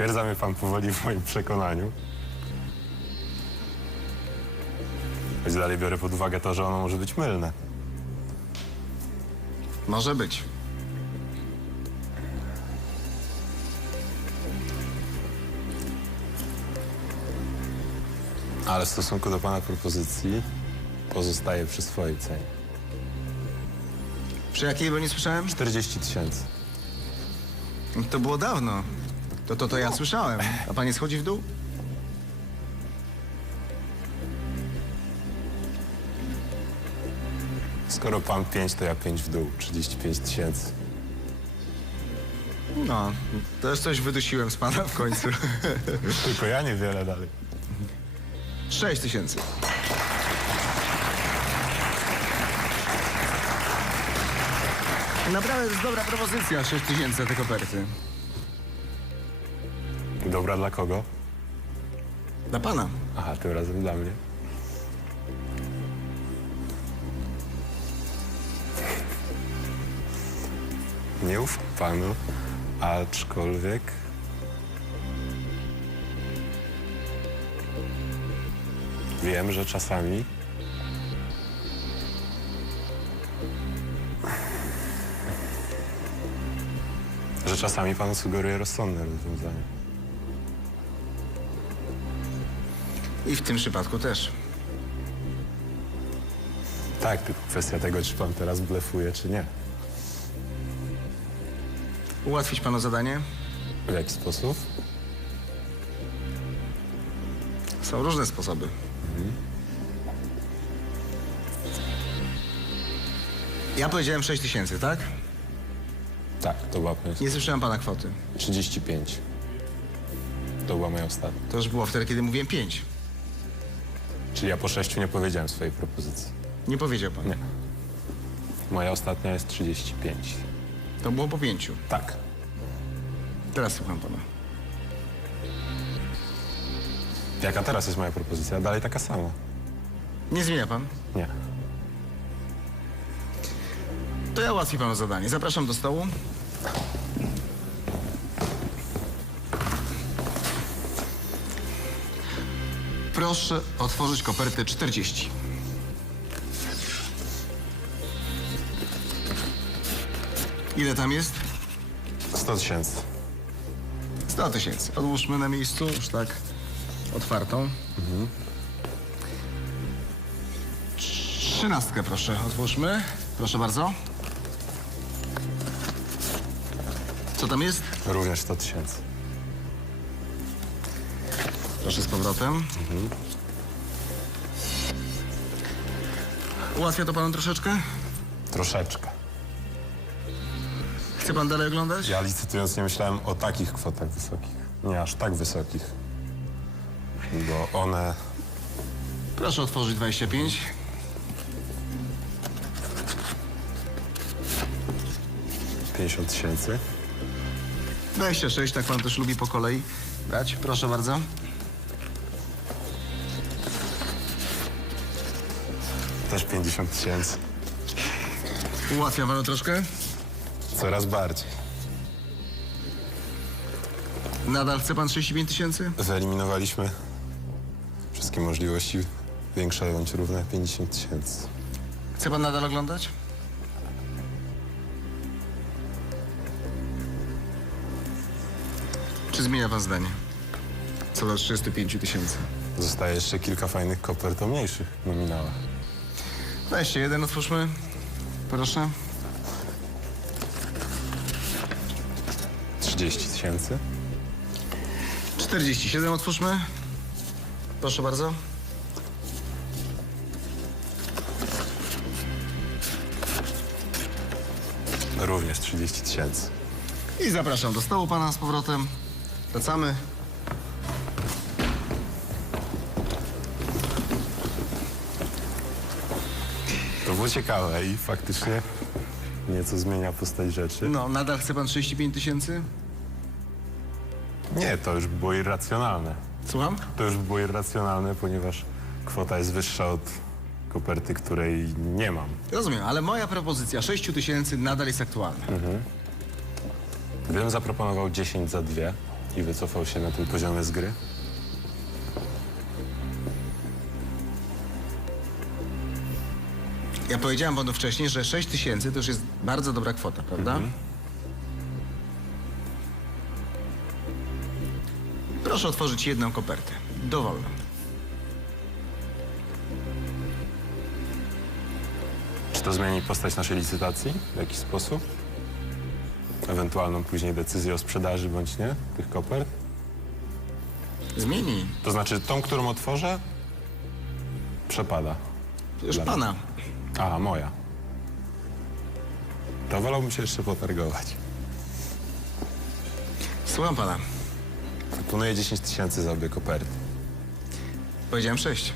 Utwierdza mnie pan powoli w moim przekonaniu. Choć dalej biorę pod uwagę to, że ono może być mylne. Może być. Ale w stosunku do pana propozycji pozostaję przy swojej cenie. Przy jakiej, bo nie słyszałem? 40 tysięcy. To było dawno. To to, to ja słyszałem. A pan nie schodzi w dół? Skoro pan 5, to ja 5 w dół. 35 tysięcy. No, też coś wydusiłem z pana w końcu. Tylko ja niewiele dalej. Sześć tysięcy. Naprawdę to jest dobra propozycja, 6 tysięcy te koperty. Dobra dla kogo? Dla pana. Aha, tym razem dla mnie. Nie ufam panu, aczkolwiek... Wiem, że czasami... Że czasami pan sugeruje rozsądne rozwiązanie. I w tym przypadku też. Tak, tylko kwestia tego, czy pan teraz blefuje, czy nie. Ułatwić panu zadanie? W jaki sposób? Są różne sposoby. Ja powiedziałem 6 tysięcy, tak? Tak, to była moja... Nie słyszałem pana kwoty. 35. To była moja ostatnia. To już było wtedy, kiedy mówiłem 5. Czyli ja po sześciu nie powiedziałem swojej propozycji. Nie powiedział pan. Nie. Moja ostatnia jest 35. To było po 5. Tak. Teraz słucham pana. Jaka teraz jest moja propozycja? Dalej taka sama. Nie zmienia pan? Nie. To ja ułatwię panu zadanie. Zapraszam do stołu. Proszę otworzyć kopertę 40. Ile tam jest? 100 tysięcy. 100 tysięcy. Odłóżmy na miejscu, już tak otwartą. Trzynastkę proszę, otwórzmy. Proszę bardzo. Co tam jest? Również 100 tysięcy. Proszę z powrotem. Ułatwia to panu troszeczkę? Troszeczkę. Chce pan dalej oglądać? Ja licytując nie myślałem o takich kwotach wysokich. Nie aż tak wysokich. Bo one... Proszę otworzyć 25. pięćdziesiąt tysięcy. 26, tak pan też lubi po kolei brać. Proszę bardzo. Też 50 tysięcy. Ułatwia panu troszkę? Coraz bardziej. Nadal chce pan 35 tysięcy? Wyeliminowaliśmy wszystkie możliwości. Większe bądź równe 50 tysięcy. Chce pan nadal oglądać? Czy zmienia pan zdanie? Co do 35 tysięcy. Zostaje jeszcze kilka fajnych kopert o mniejszych nominałach. 21 otwórzmy. Proszę. 30 tysięcy. 47 otwórzmy. Proszę bardzo. Również 30 tysięcy. I zapraszam do stołu pana z powrotem. Wracamy. Było ciekawe i faktycznie nieco zmienia postać rzeczy. No, nadal chce pan 35 tysięcy? Nie, to już było irracjonalne. Słucham? To już było irracjonalne, ponieważ kwota jest wyższa od koperty, której nie mam. Rozumiem, ale moja propozycja 6 tysięcy nadal jest aktualna. Gdybym zaproponował 10 za dwie, i wycofał się na tym poziomie z gry? Ja powiedziałem panu wcześniej, że 6 tysięcy to już jest bardzo dobra kwota, prawda? Proszę otworzyć jedną kopertę. Dowolną. Czy to zmieni postać naszej licytacji w jakiś sposób? Ewentualną później decyzję o sprzedaży bądź nie tych kopert? Zmieni. To znaczy tą, którą otworzę, przepada. Już Dla pana. A, moja. To wolałbym się jeszcze potargować. Słucham pana. Proponuję 10 tysięcy za obie koperty. Powiedziałem 6.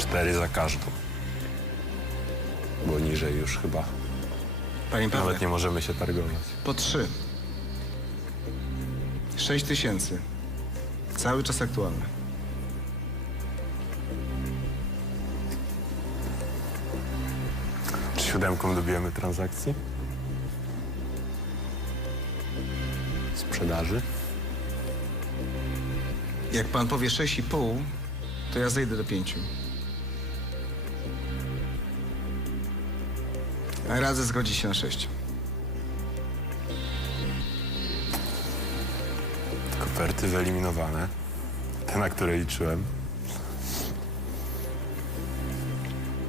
cztery za każdą. Bo niżej już chyba Panie Pawle, nawet nie możemy się targować. po 3. 6 tysięcy. Cały czas aktualne. Czy siódemką dobijemy transakcji? Sprzedaży? Jak pan powie 6,5, to ja zejdę do 5. radzę zgodzić się na 6. Koperty wyeliminowane. Te, na które liczyłem.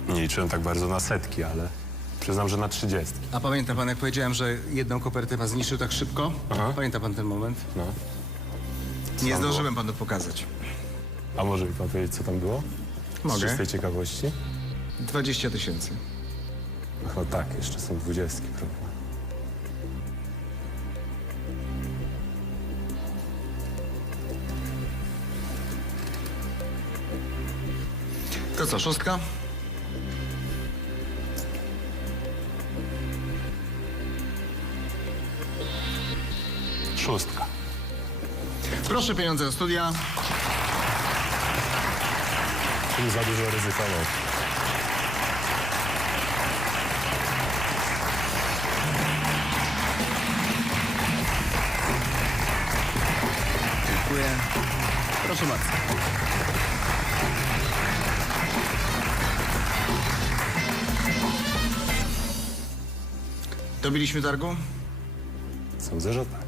Nie liczyłem tak bardzo na setki, ale przyznam, że na trzydziestki. A pamięta pan, jak powiedziałem, że jedną kopertę pan zniszczył tak szybko? Aha. Pamięta pan ten moment? No. Nie tam zdążyłem panu pokazać. A może mi pan powiedzieć, co tam było? Z Mogę. czystej ciekawości? 20 tysięcy. No tak, jeszcze są dwudziestki, prawda? To co, szóstka? Szóstka. Proszę pieniądze do studia. Czyli za dużo ryzykował. Proszę bardzo. Dobiliśmy targu? Sądzę, że tak.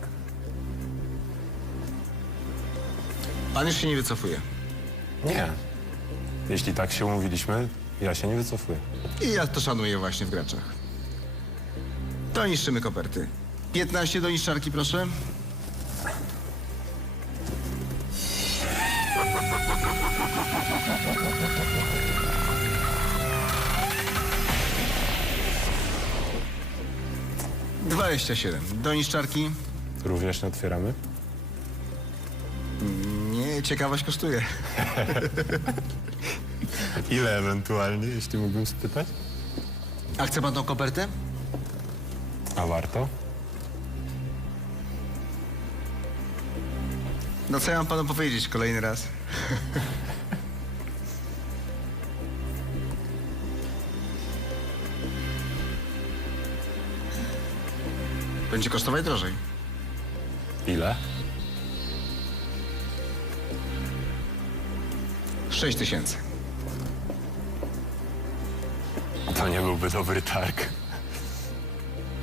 Pan już się nie wycofuje. Nie. Jeśli tak się umówiliśmy, ja się nie wycofuję. I ja to szanuję właśnie w graczach. To niszczymy koperty. 15 do niszczarki, proszę. Dwadzieścia siedem. Do niszczarki. Również nie otwieramy? Nie, ciekawość kosztuje. Ile ewentualnie, jeśli mógłbym spytać? A chce pan tą kopertę? A warto? No co ja mam panu powiedzieć kolejny raz? Będzie kosztować drożej. Ile? 6 tysięcy. To nie byłby dobry targ.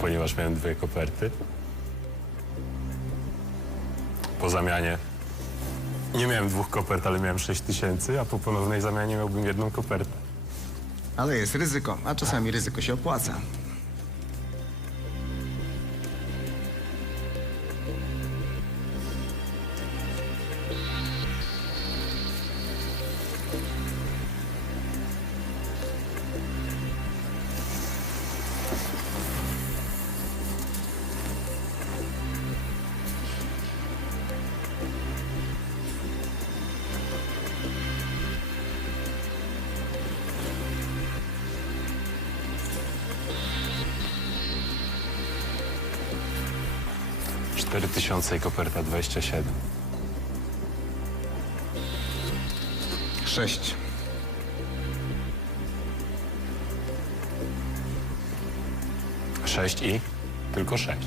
Ponieważ miałem dwie koperty. Po zamianie Nie miałem dwóch kopert, ale miałem 6 tysięcy, a po ponownej zamianie miałbym jedną kopertę. Ale jest ryzyko, a czasami ryzyko się opłaca. Cztery tysiące i koperta 27. Sześć. Sześć i? Tylko sześć.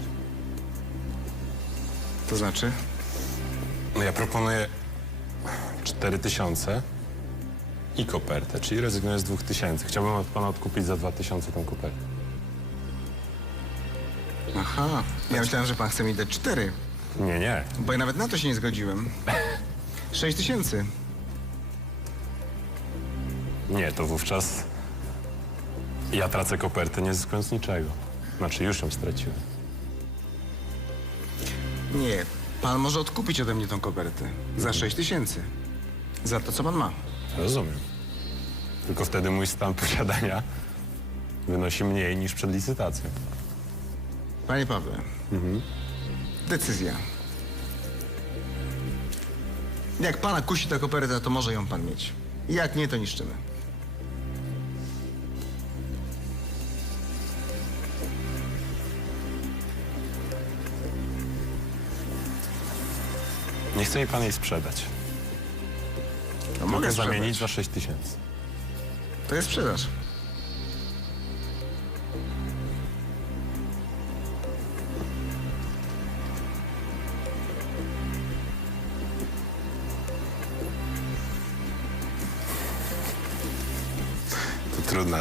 To znaczy? No ja proponuję 4000 i kopertę, czyli rezygnuję z 2000. Chciałbym od pana odkupić za 2000 tą kopertę. Aha, ja myślałem, że pan chce mi dać cztery, Nie, nie. bo ja nawet na to się nie zgodziłem. Sześć tysięcy. Nie, to wówczas ja tracę kopertę, nie zyskując niczego. Znaczy już ją straciłem. Nie, pan może odkupić ode mnie tą kopertę. Za sześć tysięcy. Za to, co pan ma. Rozumiem. Tylko wtedy mój stan posiadania wynosi mniej niż przed licytacją. Panie Pawle, decyzja. Jak pana kusi ta koperta, to może ją pan mieć. Jak nie, to niszczymy. Nie chce mi pan jej sprzedać. To Mogę sprzedać. zamienić za 6 tysięcy. To jest sprzedaż.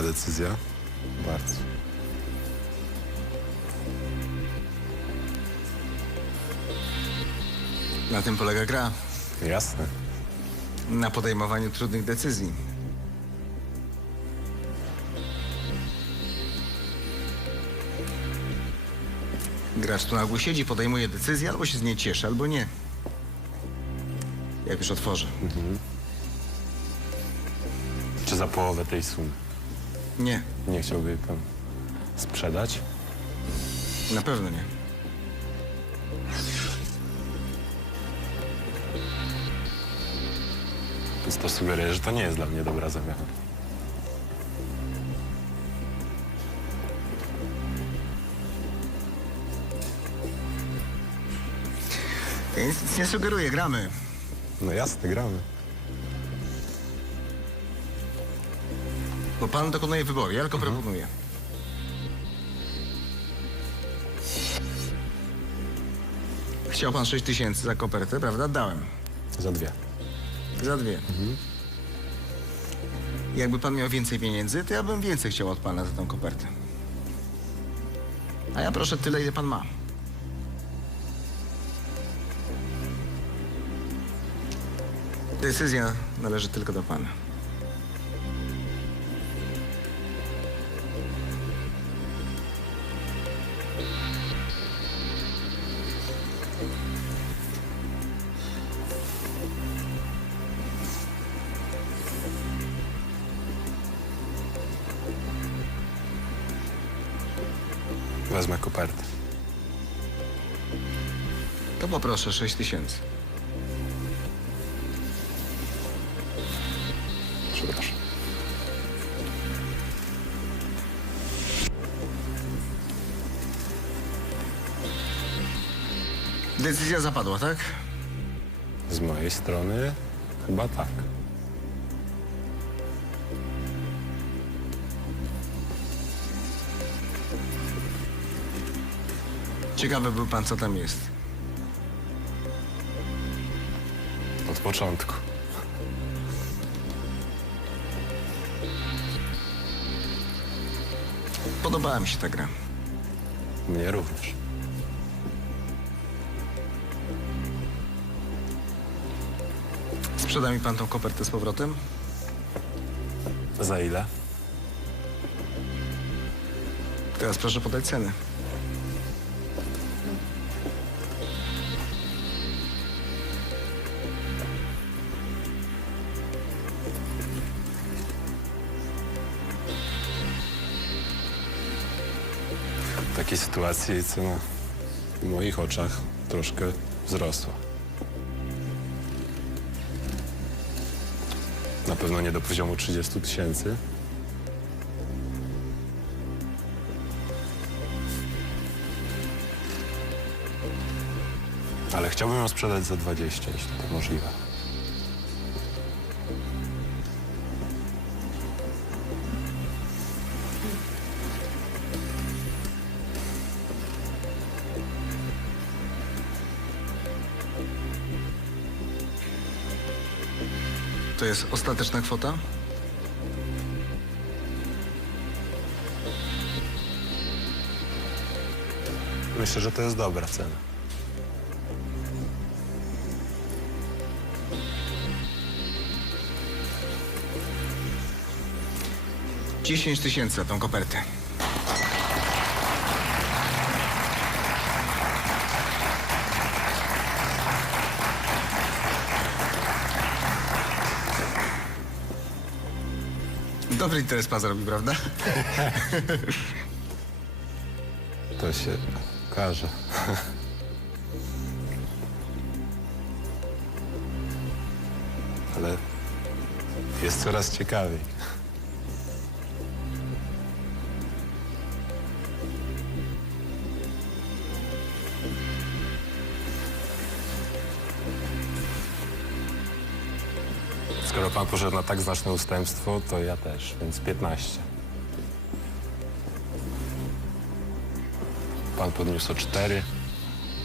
Trudna decyzja. Bardzo. Na tym polega gra. Jasne. Na podejmowaniu trudnych decyzji. Gracz tu nagło siedzi, podejmuje decyzję, albo się z niej cieszy, albo nie. Jak już otworzę. Czy za połowę tej sumy? Nie, Nie chciałby pan sprzedać? na pewno nie. Więc to sugeruje, że to nie jest dla mnie dobra zamiana. Ja nic nie sugeruję, gramy. No jasne, gramy. Bo pan dokonuje wyboru, ja tylko proponuję. Chciał pan 6 tysięcy za kopertę, prawda? Dałem. Za dwie. Za dwie. Jakby pan miał więcej pieniędzy, to ja bym więcej chciał od pana za tą kopertę. A ja proszę tyle, ile pan ma. Decyzja należy tylko do pana. Wezmę kopertę. To poproszę 6 tysięcy. Przepraszam. Decyzja zapadła, tak? Z mojej strony chyba tak. Ciekawy był pan, co tam jest. Od początku. Podobała mi się ta gra. Mnie również. Sprzeda mi pan tą kopertę z powrotem? Za ile? Teraz proszę podać cenę. Takiej sytuacji cena w moich oczach troszkę wzrosła. Na pewno nie do poziomu 30 tysięcy. Ale chciałbym ją sprzedać za 20, jeśli to możliwe. To jest ostateczna kwota? Myślę, że to jest dobra cena. Dziesięć tysięcy za tą kopertę. Dobry interes pan zrobił, prawda? To się okaże. Ale jest coraz ciekawiej. Poszedł na tak znaczne ustępstwo, to ja też, więc 15. Pan podniósł o 4,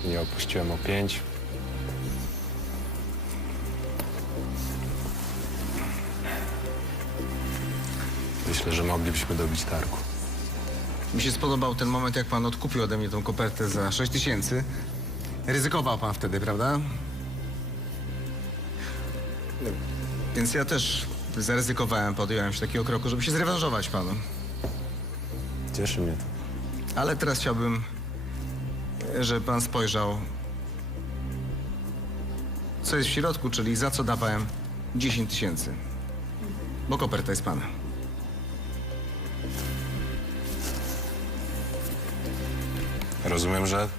nie opuściłem o 5. Myślę, że moglibyśmy dobić targu. Mi się spodobał ten moment, jak pan odkupił ode mnie tą kopertę za 6 tysięcy. Ryzykował pan wtedy, prawda? Więc ja też zaryzykowałem, podjąłem się takiego kroku, żeby się zrewanżować panu. Cieszy mnie to. Ale teraz chciałbym, żeby pan spojrzał, co jest w środku, czyli za co dawałem 10 tysięcy. Bo koperta jest pana. Rozumiem, że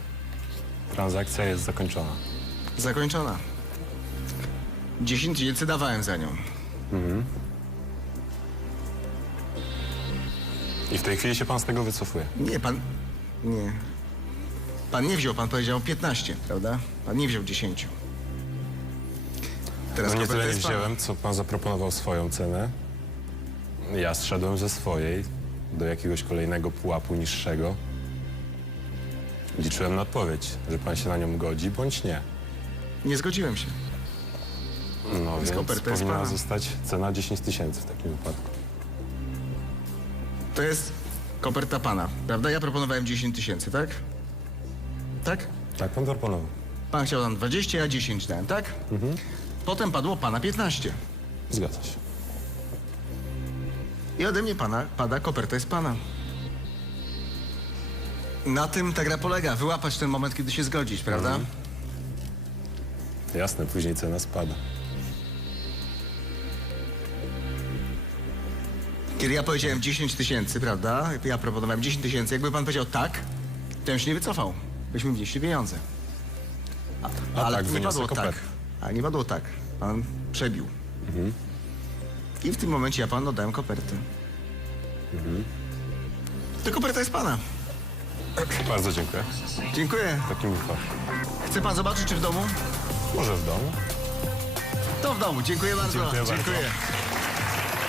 transakcja jest zakończona. Zakończona. 10 tysięcy dawałem za nią. I w tej chwili się pan z tego wycofuje. Nie, pan. Nie. Pan nie wziął, pan powiedział 15, prawda? Pan nie wziął 10. Teraz No nie koperta tyle nie jest pana. wziąłem, co pan zaproponował swoją cenę. Ja zszedłem ze swojej do jakiegoś kolejnego pułapu niższego. Liczyłem na odpowiedź, że pan się na nią godzi, bądź nie. Nie zgodziłem się. No Więc więc koperta jest powinna pana. zostać cena 10 tysięcy w takim wypadku. To jest koperta pana, prawda? Ja proponowałem 10 tysięcy, tak? Tak? Tak pan proponował. Pan chciał nam 20, ja 10 dałem, tak? Potem padło pana 15. Zgadza się. I ode mnie pana pada, koperta jest pana. Na tym ta gra polega. Wyłapać ten moment, kiedy się zgodzić, prawda? Jasne, później cena spada. Kiedy ja powiedziałem 10 tysięcy, prawda? Ja proponowałem 10 tysięcy. Jakby pan powiedział tak, to ja się nie wycofał. Byśmy wnieśli pieniądze. A, A ale tak, nie wyniosę padło tak. kopertę. A nie padło tak. Pan przebił. I w tym momencie ja panu oddałem kopertę. To koperta jest pana. Bardzo dziękuję. Dziękuję. Takim wypadku. Chce pan zobaczyć, czy w domu? Może w domu? To w domu. Dziękuję bardzo. Dziękuję bardzo. Dziękuję.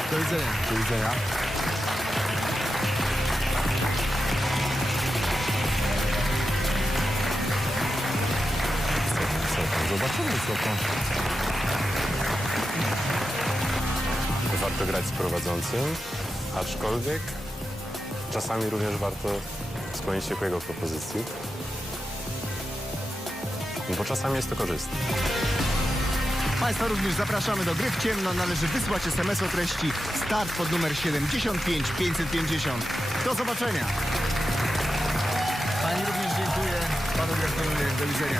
Do widzenia. Do widzenia. Co, tam? Zobaczymy, co. Warto grać z prowadzącym, aczkolwiek czasami również warto skłonić się ku jego propozycji. Bo czasami jest to korzystne. Państwa również zapraszamy do gry w ciemno. Należy wysłać SMS o treści start pod numer 75 550. Do zobaczenia. Pani również dziękuję. Panu gratuluję. Do widzenia.